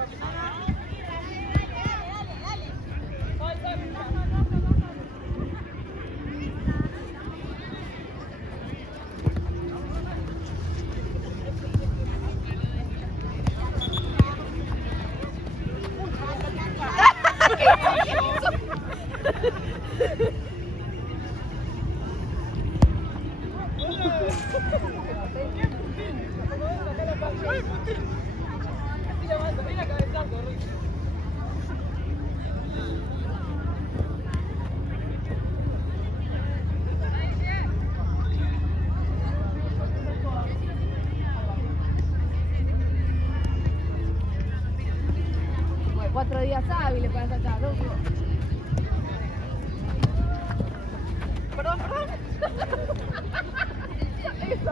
Bueno, 4 días hábiles para sacar, ¿no? Perdón. Eso,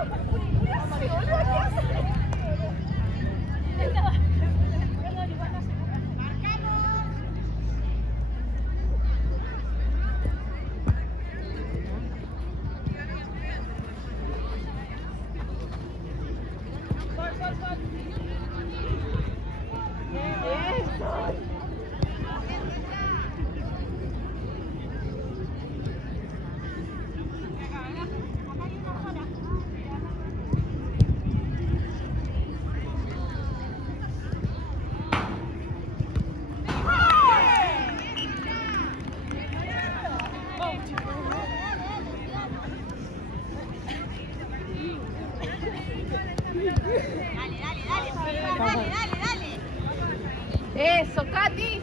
Eso, Katy.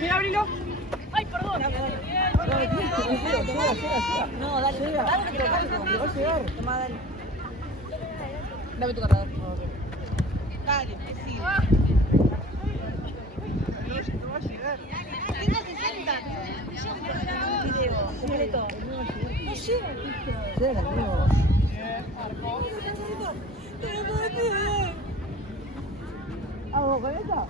Mira, abrilo. Ay, perdón. No, dale, dale que te lo cargo. Va a llegar. Tomá, dale. Dame tu cargador. Dale, sí. No va a llegar. Tengo 60. Video, completo. No llega. Llega, no. ¿Hago con esta?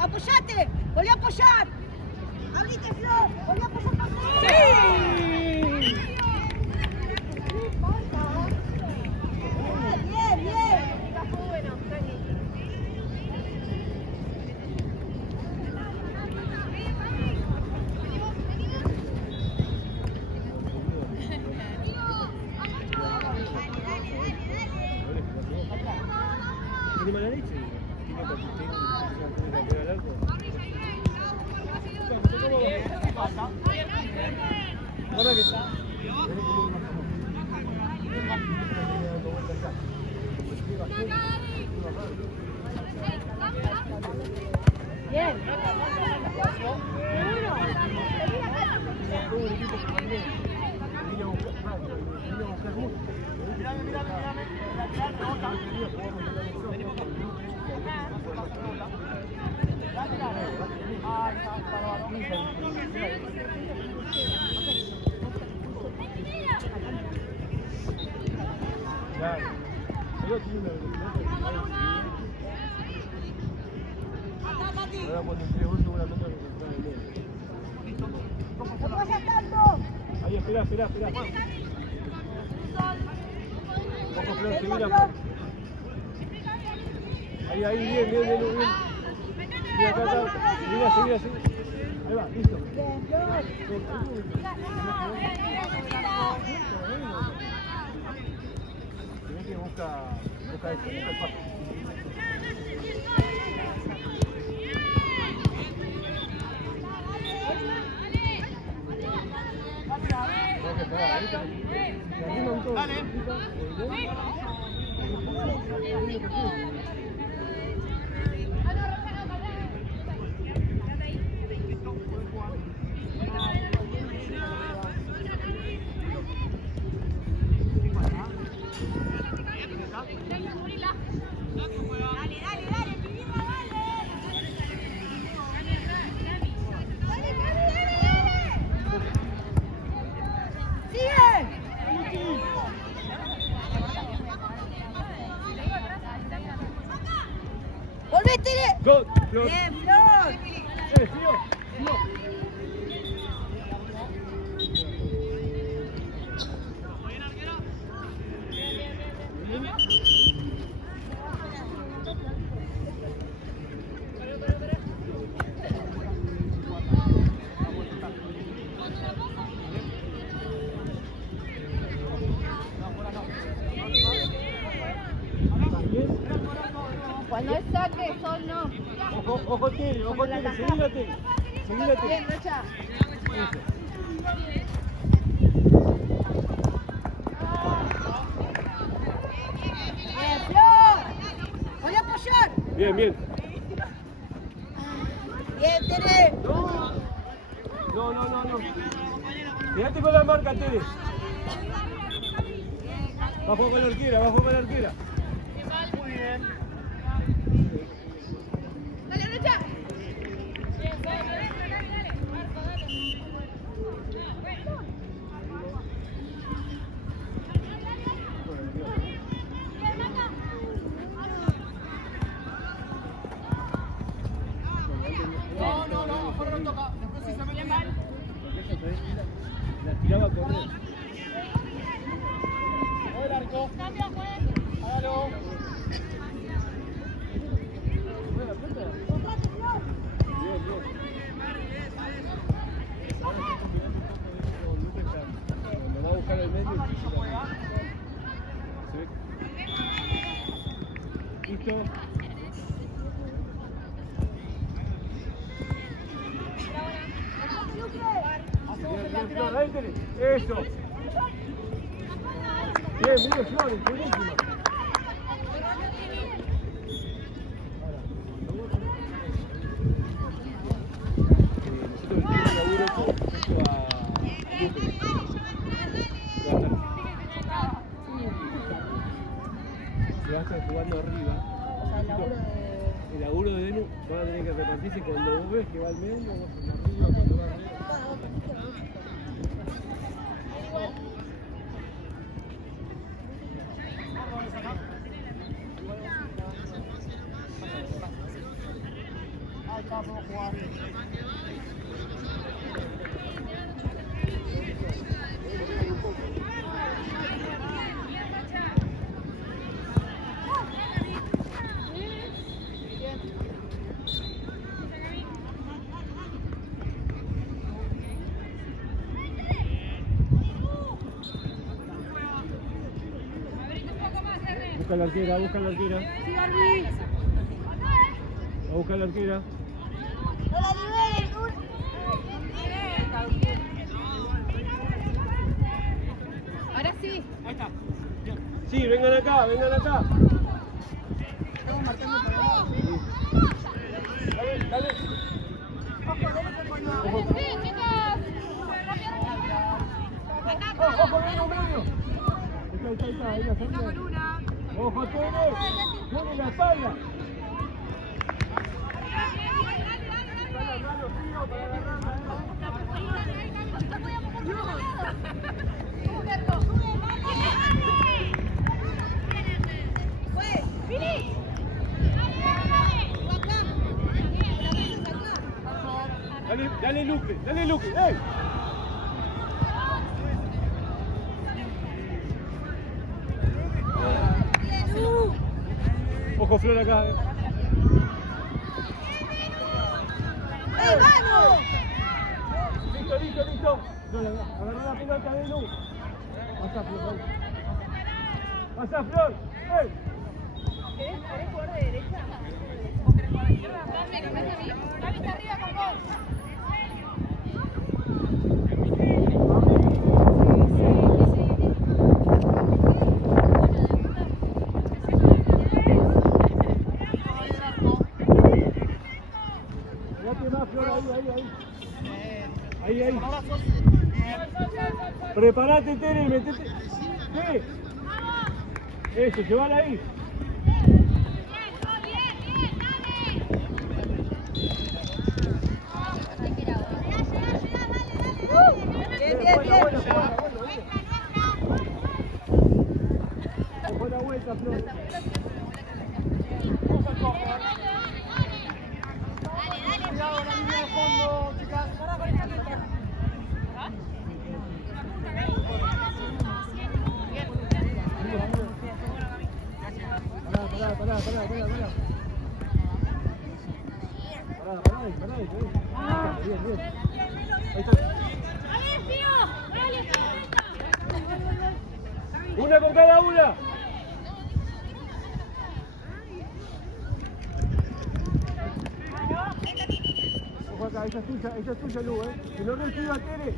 ¡Apoyate! ¡Volví a apoyar! ¡Abrite, Flor! ¡Volví a apoyar también! ¡Sí! ¡Bien, bien! ¿Tiene mala leche? ¿Tiene que pegar algo? Guarda que está. Bien. Ahora cuando entre vos seguramente ¡No vayas tanto! ahí, espera. Ojo, Flor, seguila. Ahí, bien, bien. Mira acá. Mira, seguí. Ahí va, listo. Tenés que buscar busca el paso. Dale. Flor. Bien, Flor. Flor. Cuando es saque, Sol no. Ojo tiene, seguílate. Bien, Rocha. Bien, Flor. Voy a apoyar. Bien. Bien, Tere. No. Quédate con la marca, Tere. Bajo con la arquera. Muy bien. Dale, Rocha. No, Ferro no toca. Precisamente mal. La tiraba a correr. El arco. Cambio, juez. Hágalo. Cuando va a buscar el medio, se ve. Listo. Bien, Flor, ahí tenés. Eso. Bien, muy Flores, buenísima. Nosotros tenemos un laburo con respecto a Lupe. Se va a estar jugando arriba. El laburo de Denu van a tener que repartirse cuando vos ves que va al medio, vos arriba, cuando va arriba. Busca la arquera. Sí, Barbie. A buscar la arquera. No la liberes, Ahora sí. Ahí está. Sí, vengan acá. Estamos marcando para abajo. Dale. Ojo, Sí, chicos. ojo, medio. Ahí la salida. Ojo, tiene la espalda. Dale, Luque. ¡Ey! Ojo, Flor acá. vamos! Listo, listo, listo. Agarró la pelota de Lu. Pasa, Flor. Pasa, Flor. ¿Querés jugar de derecha? ¿O querés jugar de izquierda? Dame, que me hace a mí. Gaby está arriba con vos. Date más, Flor, ahí. Ahí. Preparate, Tere, metete. ¿Qué? Eso, llévala ahí. Buena vuelta, Flor. Cuidado, la línea de fondo, chicas. Pará. Bien. Ahí está. Una con cada una. Ojo acá, esa es tuya, Lu, Si no reciba, Tere.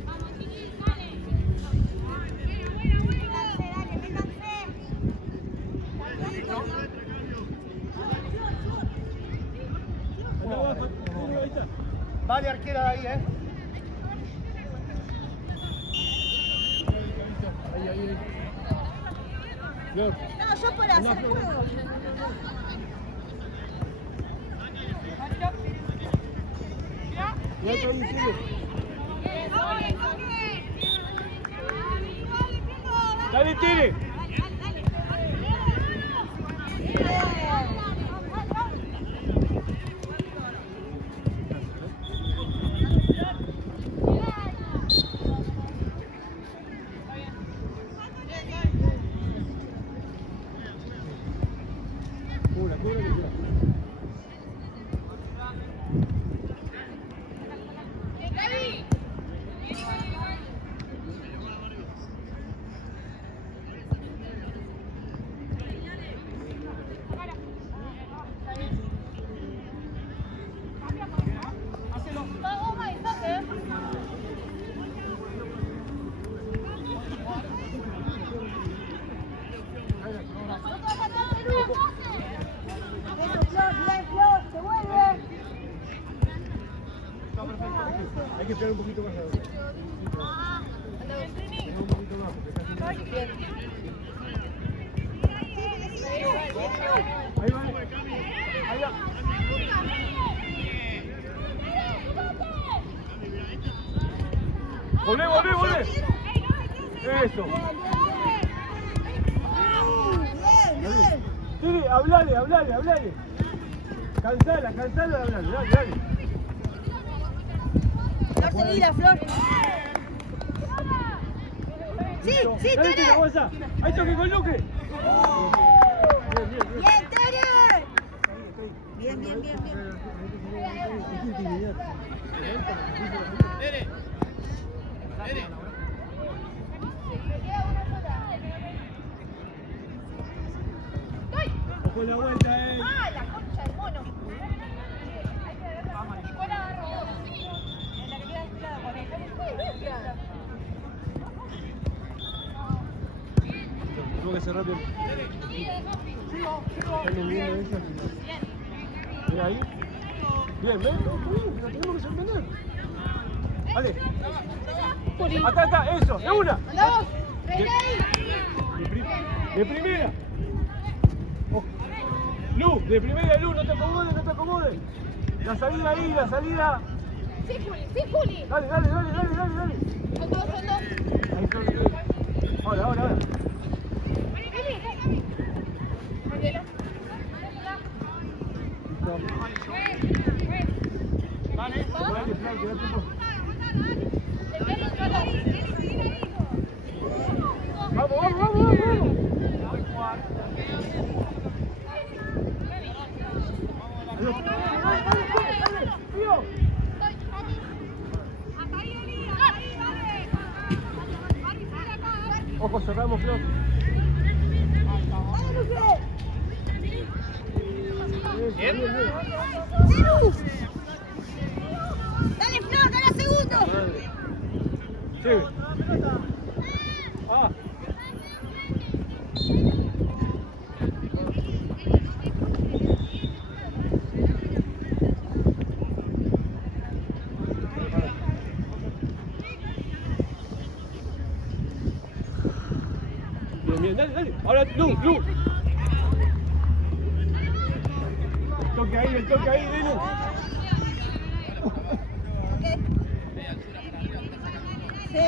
Ahí está. Vale, arquera ahí, Ahí. Flor. No, yo por hacer juego. Ya está ahí, Tere. Dale, Tere. Cura, que cura. Hay que esperar un poquito más ahora. Un poquito más, porque casi no. Ahí va. Ahí va. Volé. Eso. Tire, hablale. Cansala de hablarle, dale. Flor, seguila, Flor. Sí, Dale, Tere. vamos allá. Ahí toque con Luque. Bien, Tere. Bien. Ojo la vuelta, ¡Ah, la concha del mono! Hay que agarrar. Nicole agarró dos. En la que queda desfilada con él. Tengo que cerrar bien. Están viendo esa. Mira ahí. Bien, ¿ves? Lo tenemos que sorprender. Vale. Acá, eso, de una. ¡Vamos! ¡Ready! De primera. Oh. Lu, de primera, Lu, no te acomodes. La salida ahí, la salida. Sí, Juli. Dale. Son dos. Ahí está. Ahora. Mariela. Vamos. Ojo, cerramos, Flor. Bien, bien, bien. Dale, Flor, dale segundo. Sí. Ah. Bien, bien, dale, dale. Ahora, Lu. El toque ahí, Lu. Sí.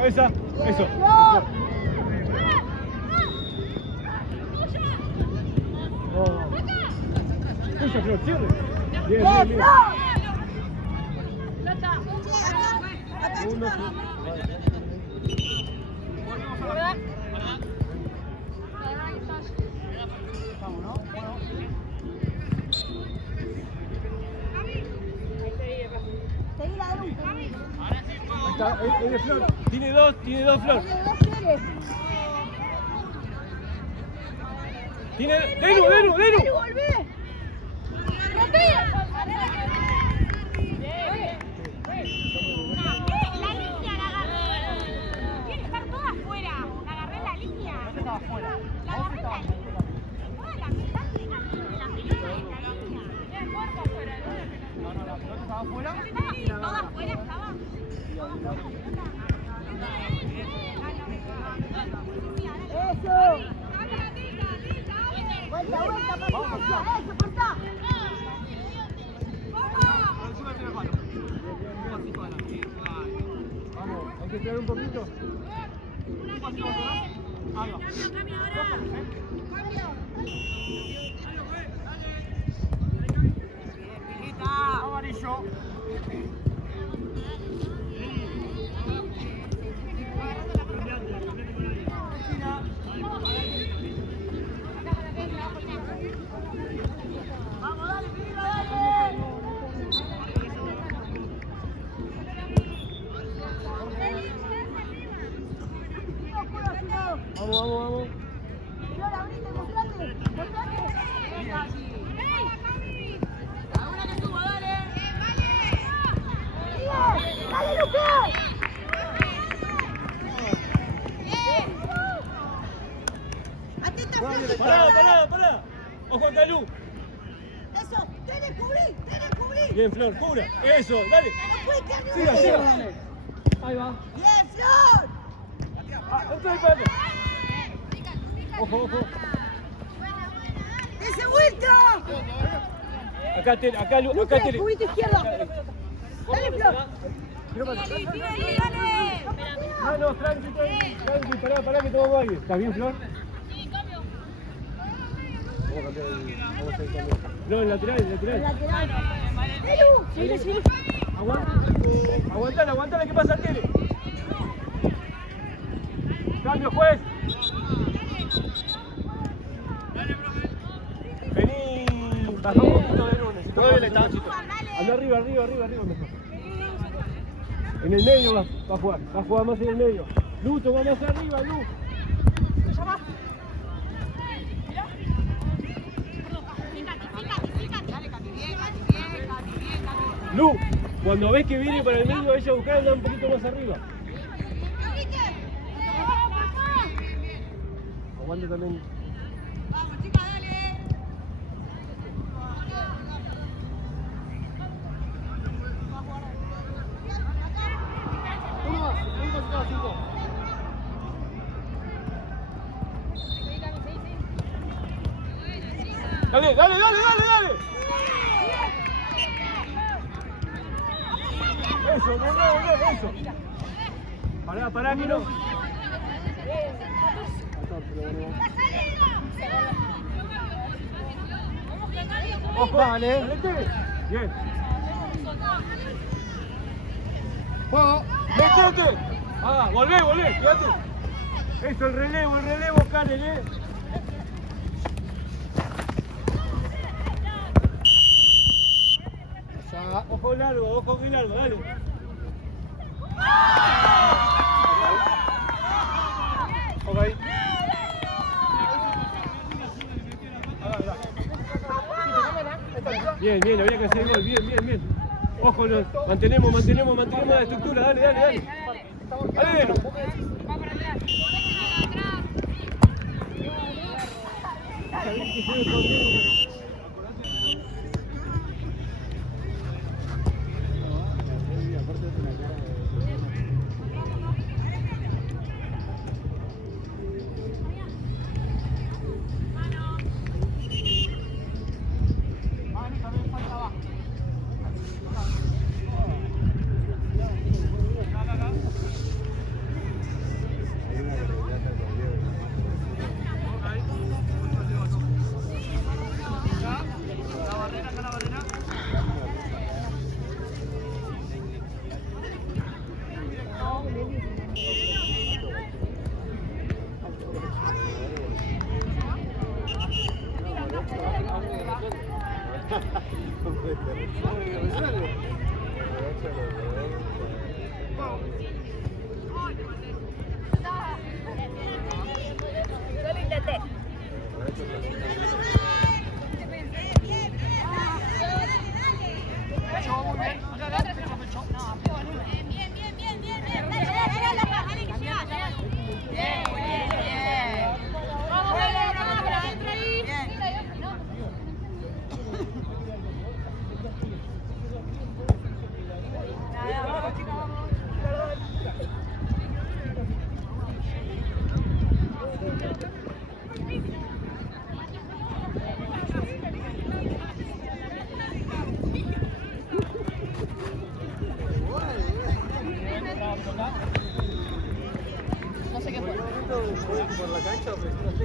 Esa, eso. Tuya, Flor, cierre. Bien, bien, bien. Uno, Ahí de Flor. Tiene dos, Flor. Tiene. ¡Denu! La línea la agarré. Tiene que estar toda afuera. La agarré en la línea. La agarré en la línea. Toda la mitad de la pelota en la línea. El cuerpo afuera. No, la pelota estaba afuera. Toda afuera estaba. Eso. Vuelta, papá. Eso, corta. Vamos, hay que esperar un poquito. Ahí va. Amarillo. Vamos, dale, Pirilo, dale. Vamos. Flor, abrite, mostrate. ¡Dale, Lucas! ¡Atenta, Flor! Pará. Ojo acá, Lu. Eso, tenés que cubrir. Bien, Flor, cubra. Eso, dale. No puede quedar ni Siga. uno. Ahí va. Bien, Flor. Entra ahí, padre. Ojo. ¡Ese vuelta! Acá, Lu, acá, Tele. Cubito izquierda. Dale, Flor. Dale. No, tranqui, pará que tomamos aire. ¿Estás bien, Flor? Sí, cambio. Vamos a cambiar vamos a ir cambiando. No, el lateral. Lateral. Sigue. Aguantala, ¿qué pasa, Tele? Cambio, juez. Vení, bajá un poquito de luz. Todavía está. Anda arriba, mejor. En el medio va a jugar más en el medio. Luto, va más arriba, Lu. Lu, cuando ves que viene para el medio, ella buscar anda un poquito más arriba. Aguanta también. Vamos, chicas, dale. Dale. Eso, eso. Pará, que no. Ojo, dale. Bien. Juego. ¡Métete! Ah, volvé, fíjate. Eso, el relevo, Karen, Ojo largo, dale. Ok. Bien, había que hacer gol, bien. Ojo, mantenemos la estructura, dale. Dale. Por la cancha, pues no sé.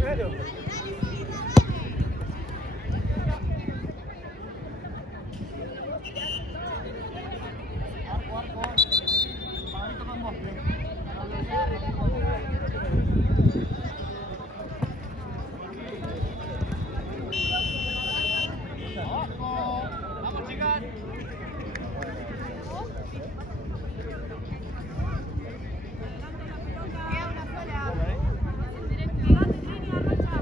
Claro. Vamos, chicas. Queda una sola. Llegate, Trini, arrancha.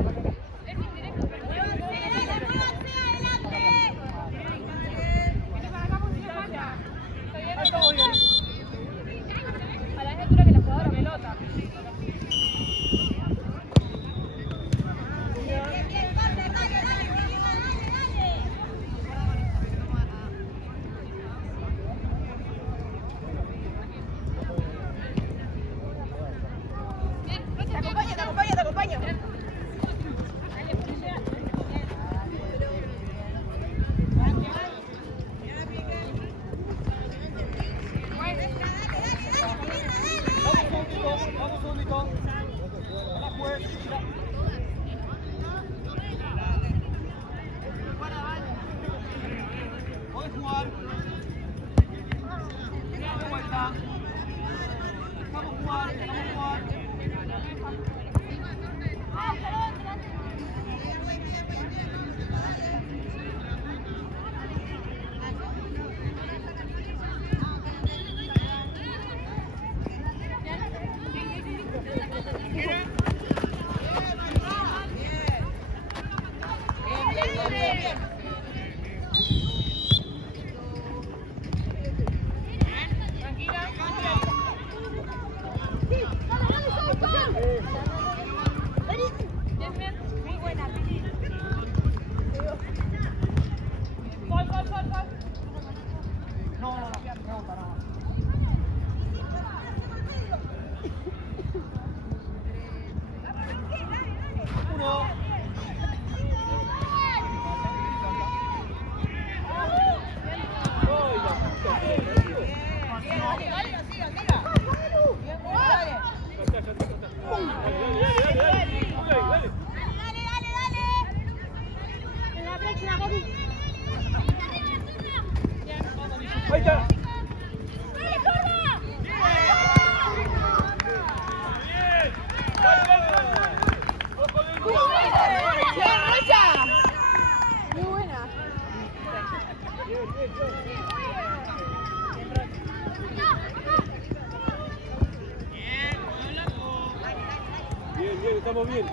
estamos bien.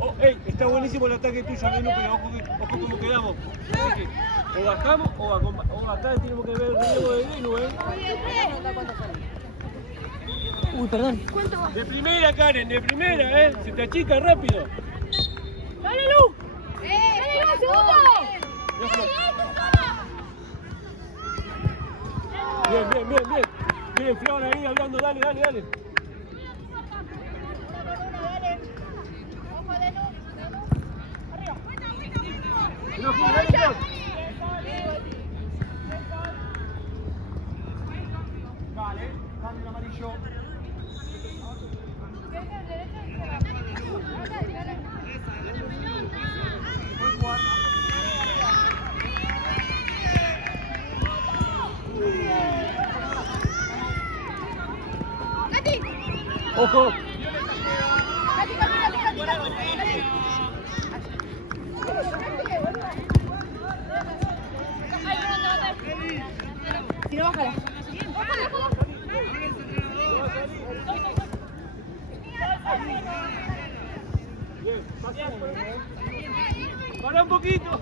Oh, ey, está buenísimo el ataque tuyo, Nenu, pero ojo cómo quedamos. O bajamos o acá tenemos que ver el relevo de Nenu, Uy, perdón. De primera, Karen, de primera, se te achica rápido. ¡Dale, Lu! ¡Dale, Lu, segundo! Bien, bien, bien, bien. Bien, Flor ahí hablando, dale. No, dale, Flor. Vale, cambio el amarillo. Puedes jugar. Ojo. Si no, bájala. Bien, pasamos. Para un poquito.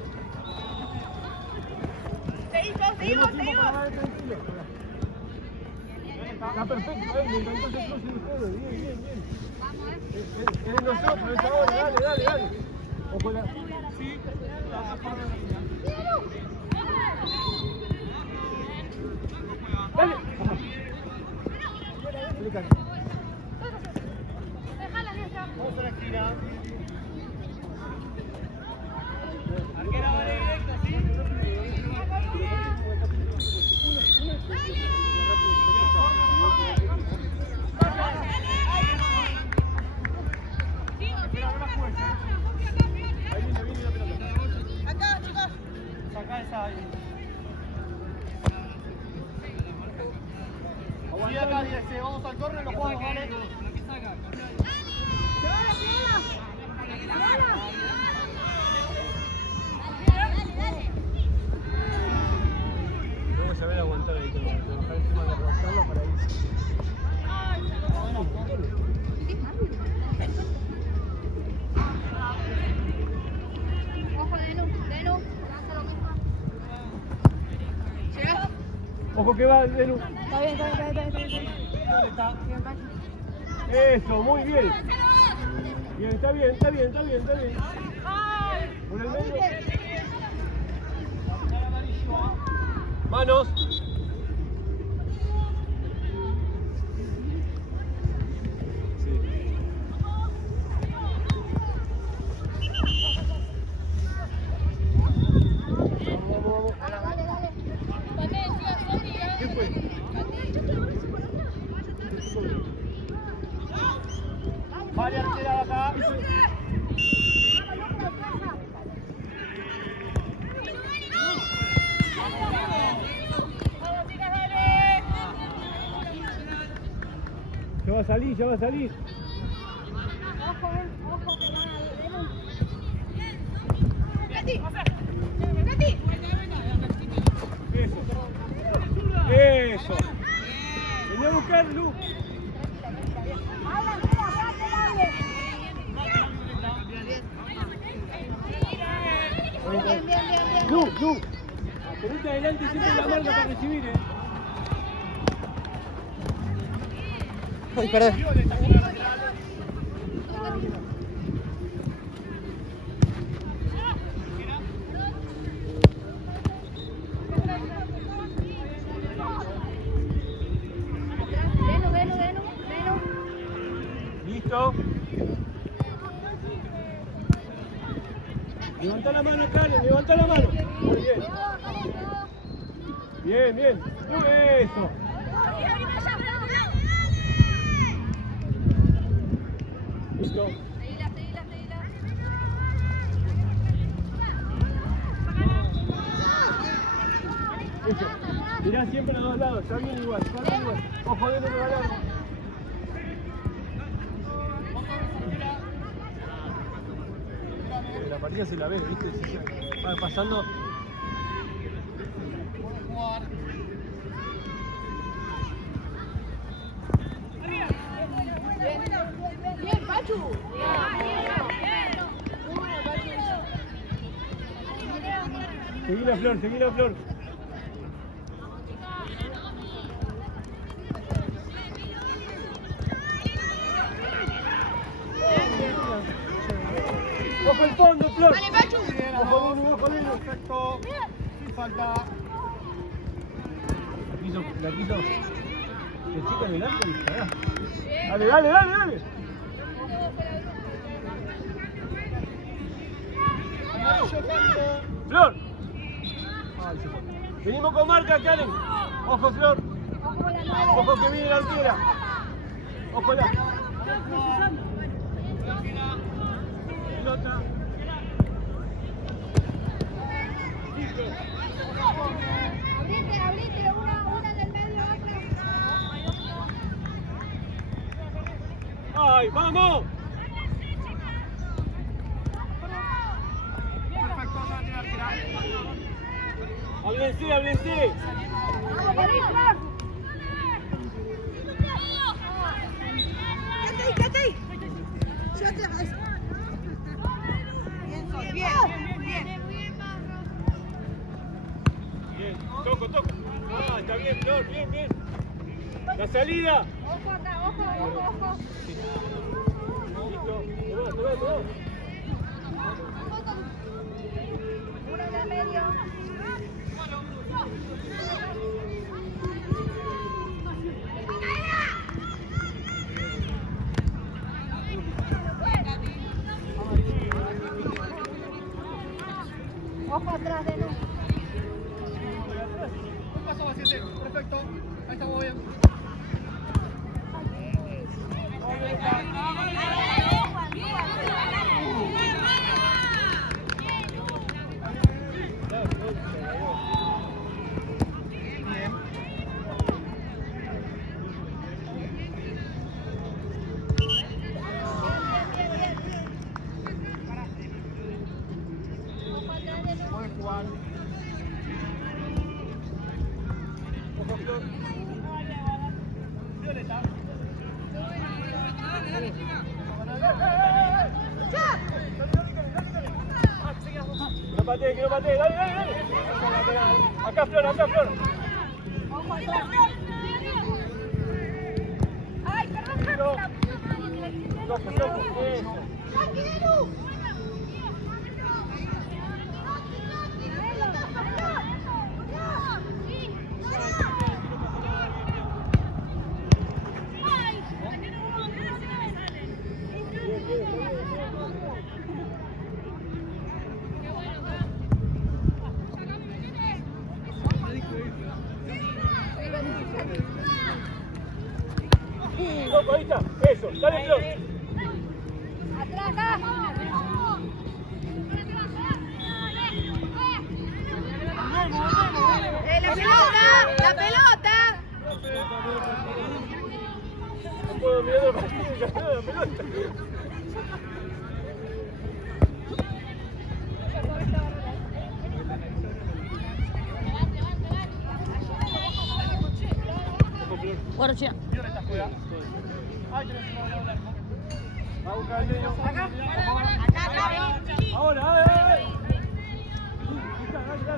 Seguimos. Está perfecto, me encantó ese cruce de ustedes. Bien. Es de nosotros, es ahora, dale. Ojo la... Sí. Dale. Vamos a la esquina. Arquera vale directo, ¿sí? Acá, chicos. Sacá esa ahí. Sí, acá, dice, vamos al córner, lo jugamos, ¿vale? Vamos a saber aguantar ahí, trabajar encima de aguantarlo para irse. Ojo, Denu, hace lo mismo. ¿Llega? Ojo que va, Nenu. Está bien. Eso, muy bien. Bien, está bien. Por el medio. Manos. Vamos. ¿Qué fue? Vale, arquera de acá. Ya va a salir. Eso. Vení a buscar, Lu. Bien. Lu. Ponete adelante siempre la marca para recibir, Uy, perdón. Denu. Listo. Levanta la mano, Karen, levanta la mano. Muy bien. Bien. Eso. Listo. Eso. Mirá siempre a los dos lados, está bien igual. Ojo de no me va a dar. La partida se la ve, ¿viste? Se va pasando. Puedes jugar. Bien. Pachu. Seguila, Flor, seguila, Flor. ¡Ojo el fondo, Flor! Vale, Pachu. ¡Ojo Nenu, ojo Nenu! Perfecto. Sin falta. La quiso. Que chica en el arco y dispará. Dale, dale, dale, dale. Flor. Ay, se fue. Venimos con marca, Karen. Ojo, Flor. Ojo que viene la arquera. Ojo la. Pelota. Abrite, una del medio, otra. ¡Ay, vamos! Perfecto, ya tiene arquera. ¡Háblense, háblense! Vamos, Flor. Quédate ahí. Yo atrás. Bien. Bien, toco. Ah, está bien, Flor, bien. La salida. Ojo acá, ojo. Listo. Tomá. Una del medio. Ojo atrás de luz. Un paso más 7. Perfecto. Ahí estamos bien. Pueden jugar. Ojo, Flor. Violeta. Que no patee, dale. Acá, Flor. Ojo atrás. Ay, perdón. Toco, eso. Toco, ahí está, eso, dale, Flor. Atrás. La pelota. No puedo mirar el partido, ya está la pelota. Bueno, sí. Violeta juega. Ahí tenés una bola blanca. Va a buscar el medio. Acá. Ahora, dale.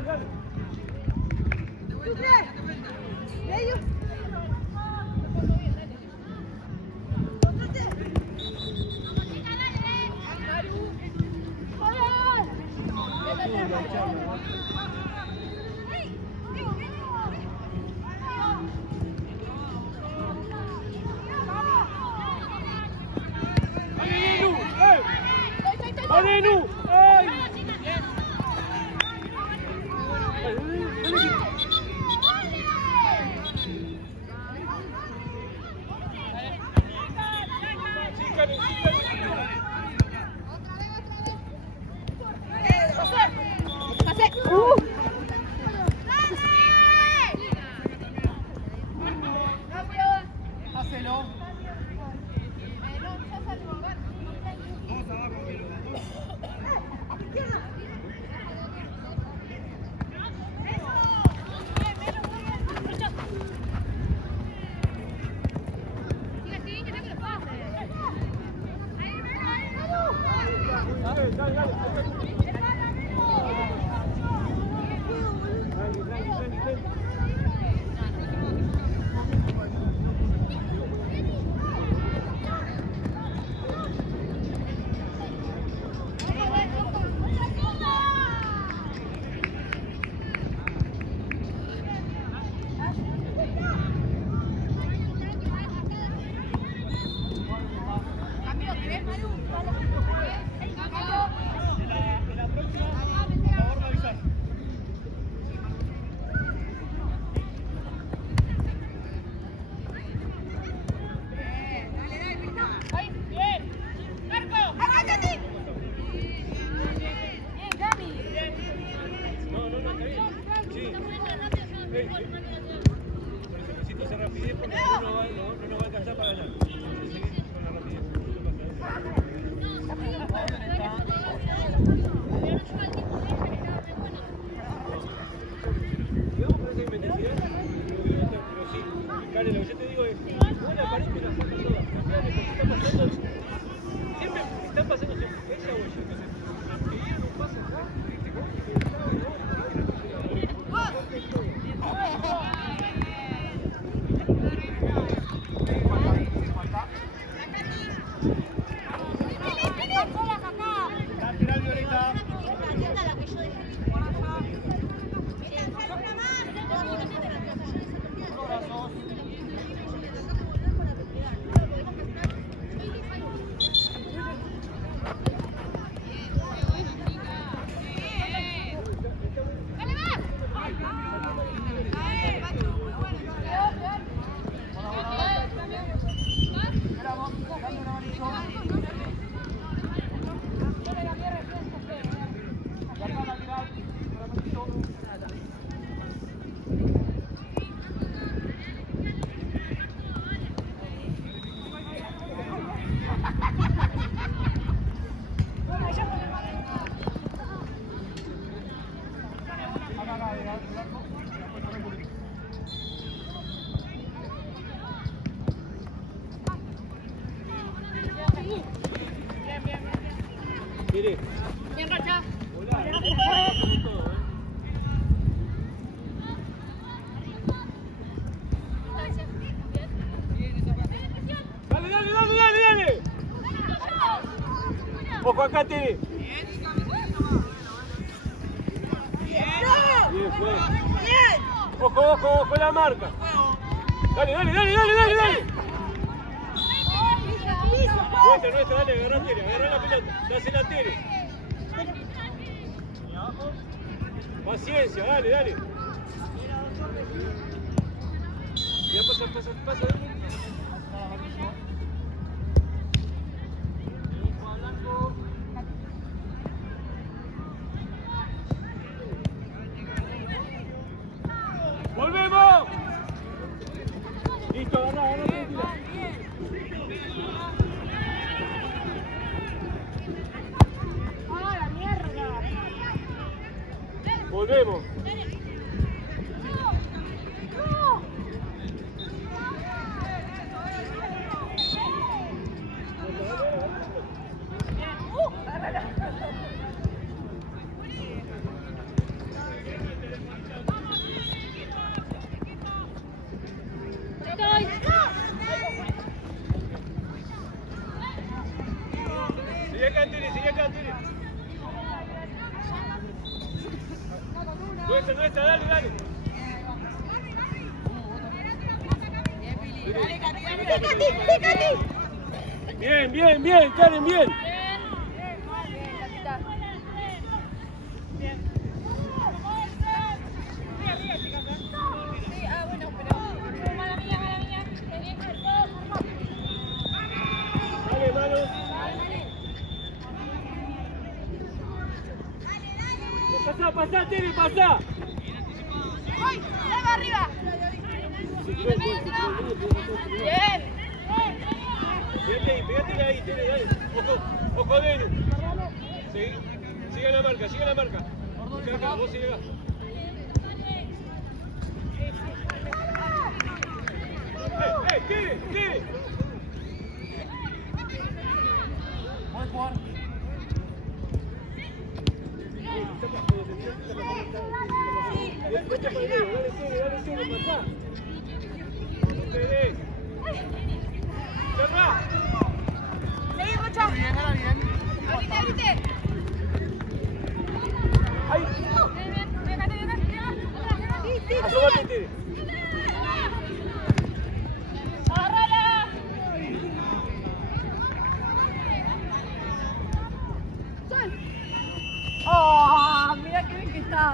Dale. Medio. ¡Nenu! ¡Ay! Pase. Hacelo. Necesito esa rapidez porque no va a alcanzar para ganar. Seguir con la rapidez. Digamos por esa inmensidad, pero sí, Karen, lo que yo te digo es, una pared que la saca toda. Está pasando, siempre están pasando ella o ella. Entonces, que ella no pasa acá, Lateral Violeta. mire. Bien, Racha. Dale. Ojo acá, Tere. Bien, fue. Ojo la marca. Dale. Nuestra, dale, agarrá la pelota. Dásela a Tere. Paciencia, dale. Ya pasa. ¡Volvemos! Listo, agarrá, tranquila. Volvemos. Sigue acá, Tere. Nuestra, dale. Bien, Karen, bien. Dale, mano. Pasá, Tere, pasá. ¡Voy! ¡Leva arriba! ¡Bien! Pegate ahí, Tere, dale. Ojo, Denu. Sigue la marca. Sigue acá, vos sigue acá. Tere. Buen jugar. para el medio,